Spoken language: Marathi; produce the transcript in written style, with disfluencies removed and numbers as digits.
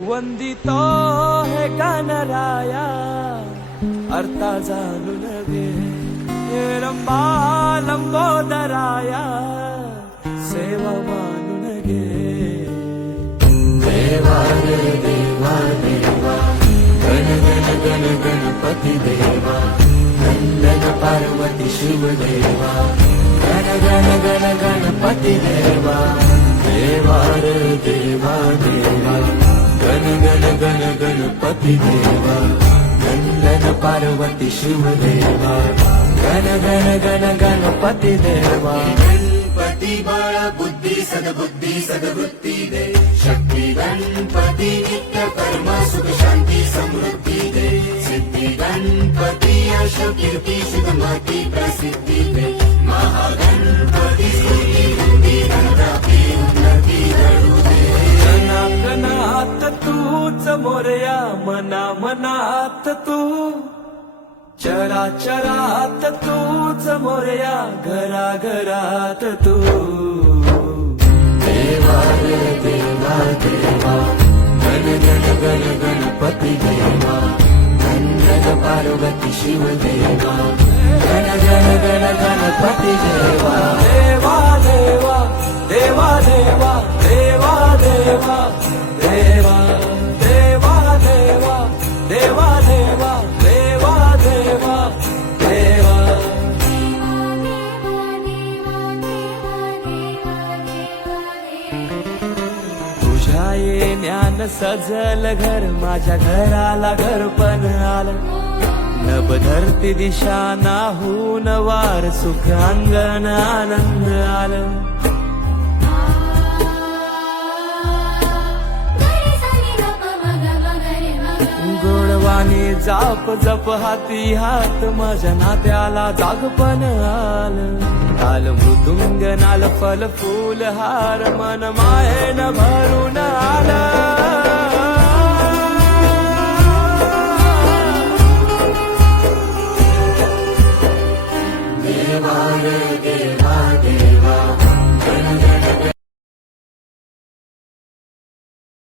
वंदितो हे गणराया अर्था जाणून घे हे रंबा लंबोदराया सेवा मानून घे देवा रे देवा देवा गण गण गण गणपती देवा नंदन पार्वती शिव देवा गण गण गण गणपती देवा देवा रे देवा देवा गण गण गण गणपती देवा नंदन पार्वती शिव देवा गण गण गण गणपती देवा गणपती बाळ बुद्धी सद्बुद्धी दे शक्ती गणपती नित्य कर्म सुख शांती समृद्धी दे सिद्धी गणपती यश कीर्ती सुगमती प्रसिद्धी दे महागणपती स्तुती बुद्धी धनप्राप्ती उन्नती घडू दे कणात तूच मोरया मना मनात तू चराचरात तूच मोरया घरा घरात तू देवा रे देवा देवा गण गण गण गणपती देवा नंदन पार्वती शिव देवा गण गण गण गणपती देवा देवा देवा देवा देवा देवा देवा देवा देवा देवा देवा देवा देवा देवा देवा तुझ्या येण्यान सजल घर माझ्या घराला घर पण आलं नभ धरती दिशा नाहून वार सुख अंगण आनंद आलं गोडवाणी जाप जप हाती हात माझ्या नात्याला जागपण आलं आल मृदुंग नाल फल फूल हार मन मायेन भरून आलं देवा रे